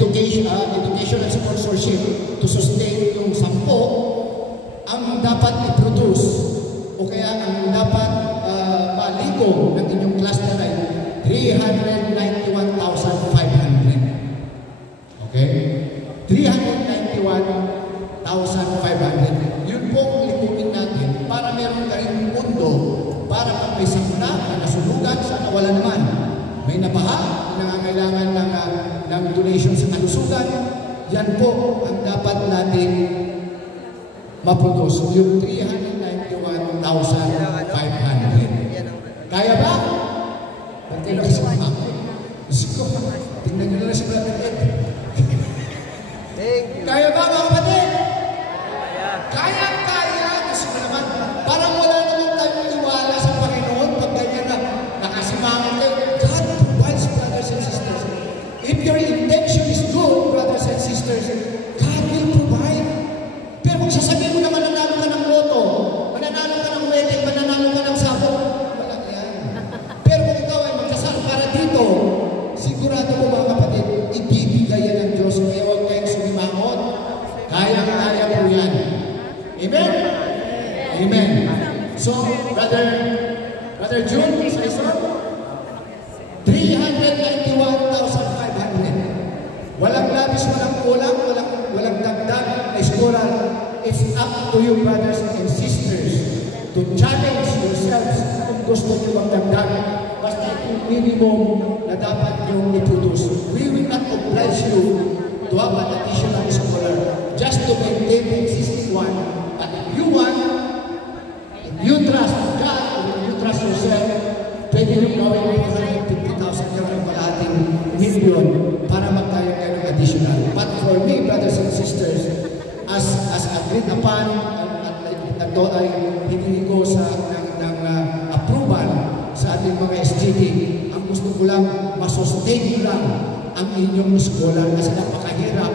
education and sponsorship to sustain yung 10, ang dapat i-produce o kaya ang dapat maligo ng inyong cluster ay 391,500. Okay? 391,500. Yun po ang likumin natin para meron ka rin mundo para pag may sakuna, nasulugan, sana wala naman. May nabaha, nangangailangan ng donation sa kalusugan, yan po ang dapat natin maproduce. Yung 391,500. Kaya ba? Ba't kayo nakisama ako? Tingnan nyo na si Brother Ed. Kaya ba mga kapatid? Kaya. Gusto ko naman. Parang wala naman tayong iwala sa Panginoon pag ganyan na nakasimangan kayo. God provides, brothers and sisters. If your intention is good, brothers and sisters, God will provide. Pero kung sasabihin mo na mananalo ka ng loto, mananalo ka ng wedding, mananalo ka ng sabon, wala yan. Pero kung ikaw ay magkasal para dito, sigurado ko mga kapatid, ibibigay yan ng Diyos. Kaya huwag kayong sumimangot. Kaya po yan. Amen? Amen. So, Brother June, sa isa, 391,500. Walang labis, walang kulang, walang dagdag na scholar. It's up to you, brothers and sisters, to challenge yourselves kung gusto nyo magdagdag. Basta yung minimum na dapat yung i-produce. We will not oblige you to have an additional scholar just to maintain the existing one. But if you want, if you trust God, if you trust yourself, pwede yung gawin 150,000 euro ang kalahating million para magkaroon kayo ng additional. But for me, brothers and sisters, as agreed upon, ito ay hiningi ko ng approval sa ating mga SGD. Ang gusto ko lang, masustain lang ang inyong scholar kasi napakahirap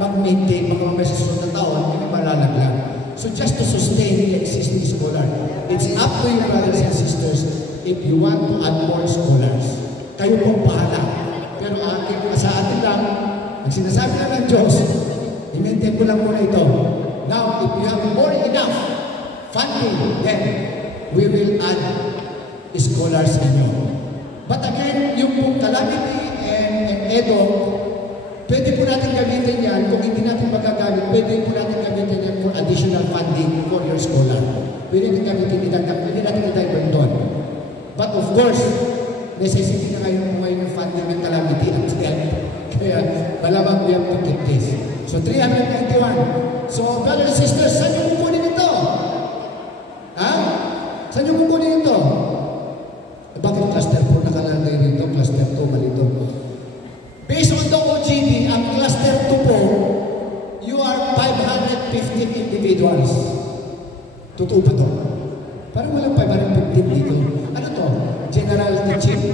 mag-maintain mga susunod na taon, hindi malalaglag. So just to sustain the existing scholar, it's up to you, brothers and sisters, if you want to add more scholars. Kayo pong bahala. Pero sa atin lang, ang sinasabi lang ng Diyos, i-maintain ko lang muna ito. Now, if you have more enough funding, then we will add scholars inyo. But again, yung pong calamity and edo, pwede po natin gamitin yan. Kung hindi natin magagamit, pwede po natin gamitin yan for additional funding for your scholar. Pwede natin gamitin, pwede natin i-divert doon. But of course, necessity na ngayon po ngayon yung funding ng calamity at health. Kaya, malamang we have to keep this. So, 391. So, brothers and sisters, saan yung kukunin ito? Ha? Saan yung kukunin ito? Bakit cluster 4 nakalagay rito? Cluster 2, malito. Based on the OGD, ang cluster 2 po, you are 515 individuals. Totoo ba ito? Parang walang 515 dito. Ano to? General teaching?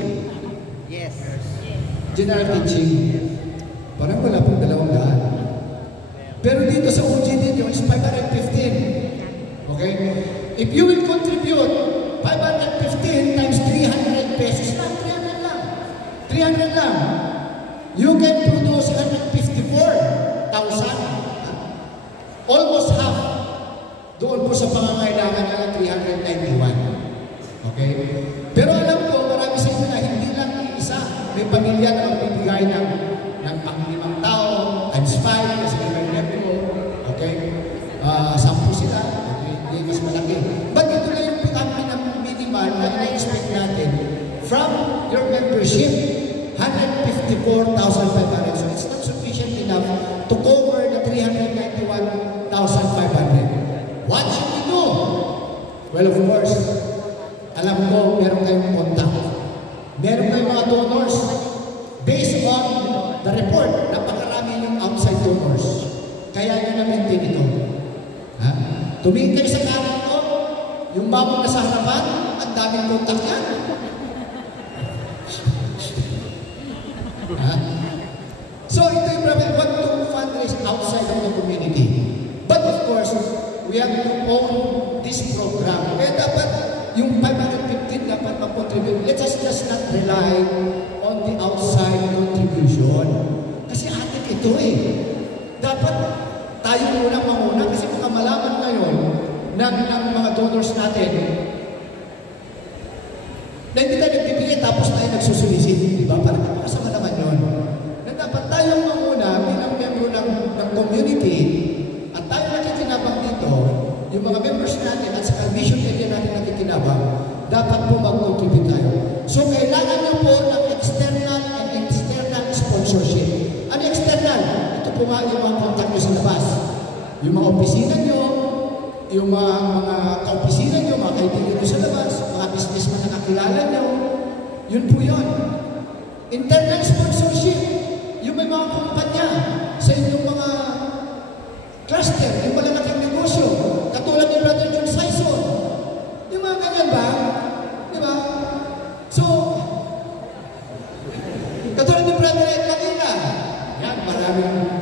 Yes. General teaching. Parang wala pong 200. Pero dito sa OGD nyo is 515. Okay? If you will contribute 515 times 300 pesos lang, 300 lang. 300 lang. You can produce 154,000. Almost half. Doon po sa pangangailangan ng 391. Okay? Pero alam ko, marami sa inyo na hindi lang isa. May pamilya na magbibigay ng pang-5 tao, times 5, kasi may level mo. Okay? 10 sila. Hindi mas malaki. But ito na yung minimal na na-expect natin from your membership, 154,500. So it's not sufficient enough to cover the 391,500. What should we do? Well, of course, alam ko, meron kayong contact. Meron kayong mga donors. Based on the report, napakarami yung outside donors. Kaya nyo na-maintain ito. Ha? Tumingin kayo sa kanan ko, yung babong na sa harapan, ang daming contact yan. Ha? So, ito yung problem. What to fundraise outside of the community? But of course, we have to own this program. Kaya dapat yung 515 dapat mag-contribute. Let us just not rely on the outside contribution. Kasi atin ito eh. Dapat tayo muna manguna kasi baka malaman ngayon ng mga donors natin na hindi tayo nagbibigay tapos tayo nagsusulisit. Di ba? Parang kasama naman yun. Na dapat tayong manguna bilang membro ng community at tayo nakikinabang dito, yung mga members natin at sa mission area natin nakikinabang, dapat po mag-contribute tayo. So, kailangan nyo po ng external and external sponsorship. Ano external? Ito po nga yung mga contact nyo sa labas. Yung mga opisina nyo, yung mga kaopisina nyo, mga kaibigan nyo sa labas, mga businessman na nakilala nyo, yun po yun. Internal sponsorship, yung may mga kumpanya sa inyong mga cluster, yung malalaking negosyo, katulad ni Brother John Sison. Yung mga ganyan ba? Di ba? So, katulad ni Brother Ed Lagina, yan,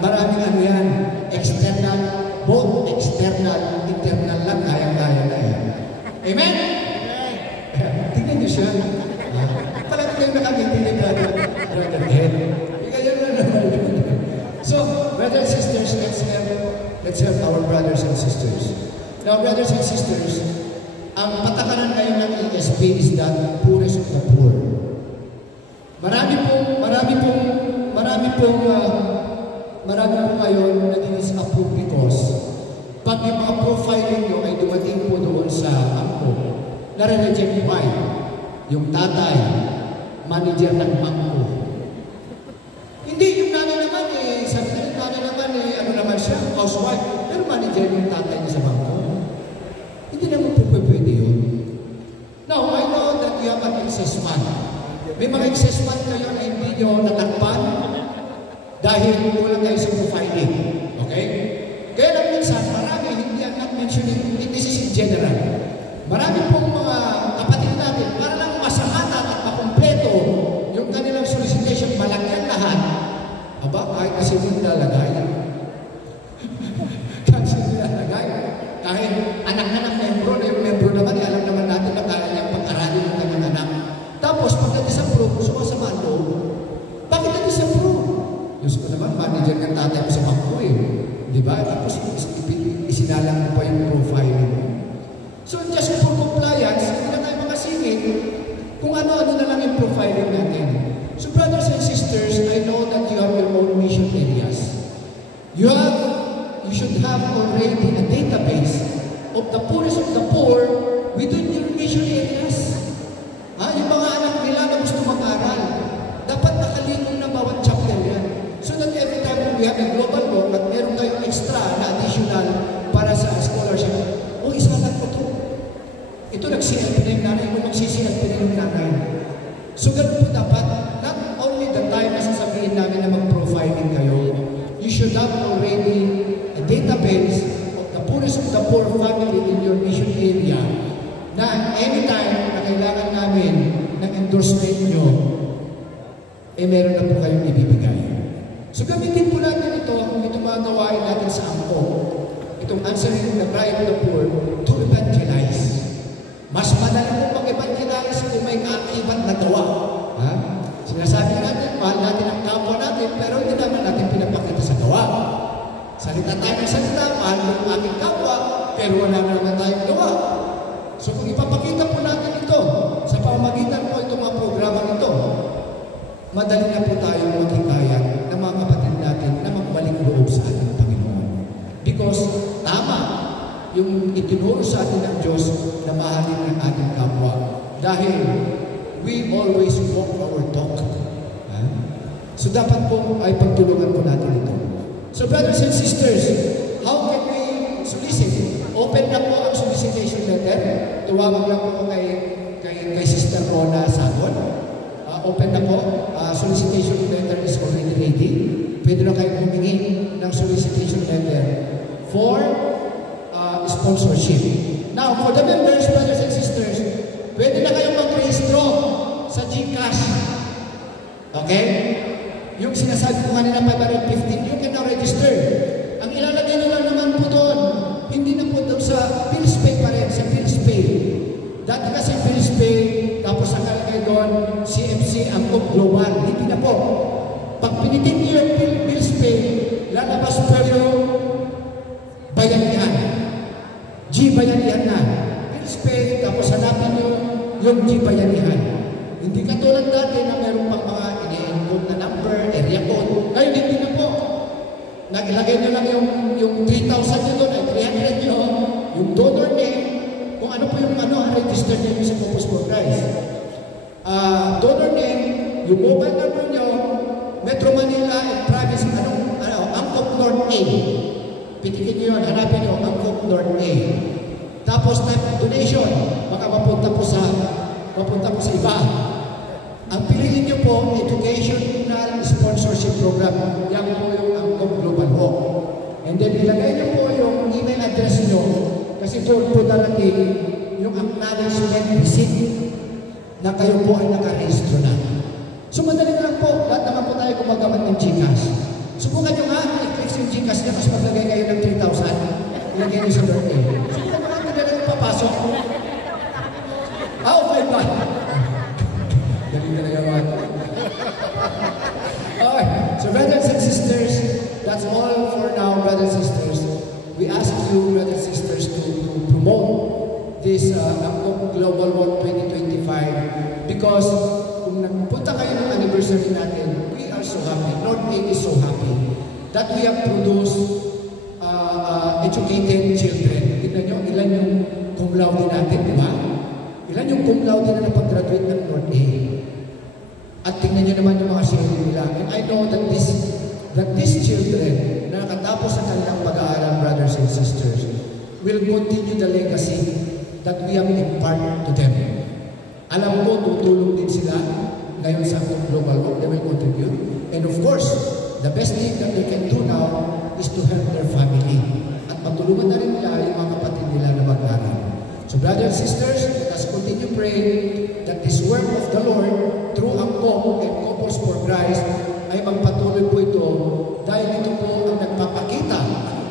maraming ano yan, external, both external, internal lang, kaya-kaya na yan. Amen? Tingnan niyo siya. Parang kayo nakangiti ni Brother Ed. Ganyan na naman. So, brothers and sisters, let's help our brothers and sisters. Now, brothers and sisters, ang patakaran ngayon ng ESP is that poorest of the poor. Marami po ngayon nag-i-approve because pag yung mga profiling nyo ay dumating po doon sa angko, nare-reject why? Yung tatay, manager ng bangko. Hindi, yung nanay naman sabi na yung nanay naman ano naman siya, housewife, pero manager yung tatay niya sa bangko. Hindi naman po pwede yun. Now, I know that you have an excess fund. May mga excess fund kayo na hindi nyo natakpan dahil kulang kayo sa profiling. Okay? Kaya lang minsan, marami, hindi I'm not mentioning, this is in general. Marami pong mga kapatid natin, para lang masamatan at makumpleto yung kanilang solicitation, malagyan lahat. Aba, kahit kasi hindi nilalagay. Kasi nilalagay. Kahit anak na ng membro, na yung membro naman, alam naman natin na kaya niyang pag-aralin ng kanyang anak. Tapos, pag na-disapprove, sumasama loob. Bakit na-disapprove? Diyos ko naman, manager ng tatay mo sa bangko Di ba? Tapos, isinalang mo pa yung profiling mo. So, just for compliance, hindi na tayo makasingit kung ano-ano na lang yung profiling natin. So, brothers and sisters, I know that you have your own mission areas. You should have already a database of the poorest of the poor within your mission areas. Yung mga anak nila na gusto mag-aral, dapat nakalingkong na bawat chapter yan. So that every time we have a global work at meron tayong extra na additional para sa scholarship, isalat ko to. Ito nag-CLP na yung nanay mo, magsi-CLP na yung nanay. So ganun po dapat, not only the time na sasabihin namin na mag-profiling kayo, you should have already a database of the poorest of the poor family in your mission area na anytime na kailangan namin ng endorsement nyo, meron na po kayong ibibigay. So gamitin po natin ito, itong mga gawain natin sa angko, itong answering the cry of the poor to evangelize. Mas madali po mag-evangelize kung may kaakibat na gawa. Sinasabi natin, mahal natin ang kapwa natin, pero hindi naman natin pinapakita sa gawa. Salita tayo ng salita, mahal mo ang aming kapwa, pero wala naman tayong gawa. So kung ipapakita po natin ito, sa pamamagitan po itong mga programa nito, madali na po tayong maghikayat ng mga kapatid natin na magbalik loob sa ating Panginoon. Because tama yung itinuro sa atin ng Diyos na mahalin ng ating kapwa. Dahil we always walk our talk. So dapat po ay pagtulungan po natin ito. So brothers and sisters, how can we solicit? Open na po ang solicitation letter. Tuwawag lang po kay Sister Rona Sagon. Open na po. Solicitation letter is already ready. Pwede na kayo humingi ng solicitation letter for sponsorship. Now, for the members, brothers and sisters, pwede na kayong mag-rehistro sa GCash. Okay? Yung sinasabi ko kanina 515, you can now register. Ang ilalagay nyo lang naman po doon, hindi na po doon sa bills pay pa rin, sa bills pay. Dati kasi bills pay, tapos nakalagay doon, CMC, Angkop Global. Hindi na po. Pag pinitin niyo yung bills pay, G-Bayanihan na. Bills pay, tapos hanapin nyo yung G-Bayanihan. Hindi katulad dati na meron pang mga ini-input na number, area code. Ngayon, hindi na po. Naglagay nyo lang yung 3,000 nyo doon, ay 300 nyo, yung donor name, kung ano po yung registered name sa Corpus for Christ. Donor name, yung mobile number nyo, Metro Manila and province, Angkop North A. Pitikin nyo yun, hanapin nyo, Angkop North A. Tapos type of donation, baka mapunta po sa iba. Ang piliin nyo po, educational sponsorship program. Yan po yung Angkop Global Walk. And then ilagay nyo po yung email address nyo kasi doon po darating yung acknowledgement receipt na kayo po ay nakarehistro na. So madali lang po, lahat naman po tayo gumagamit ng GCash. Subukan nyo nga, i-click yung GCash nyo kasi maglagay kayo ng 3,000, ilagay nyo sa birthday. Subukan nyo nga, madali lang papasok. Okay ba? Galing talaga ba? Okay, so brothers and sisters, that's all for now, brothers and sisters. We ask you, brothers and sisters, to promote this Angkop Global Walk 2025 because kung nagpunta kayo ng anniversary natin, we are so happy. Lord A is so happy that we have produced educated children. Tignan nyo, ilan yung cum laude natin, di ba? Ilan yung cum laude na napag-graduate ng Lord A? At tingnan nyo naman yung mga sharing nila. And I know that these children na nakatapos sa kanilang pag-aaral, brothers and sisters, will continue the legacy that we have imparted to them. Alam ko, tutulong din sila ngayon sa Global Walk. They will contribute. And of course, the best thing that they can do now is to help their family. At matulungan na rin nila yung mga kapatid nila na mag-aaral. So brothers and sisters, let us continue praying that this work of the Lord through Angkop and Corpus for Christ ay magpatuloy po ito dahil ito po ang nagpapakita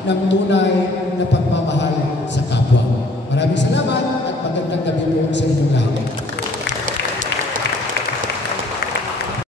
ng tunay na pagmamahal sa kapwa. Maraming salamat at magandang gabi po sa inyong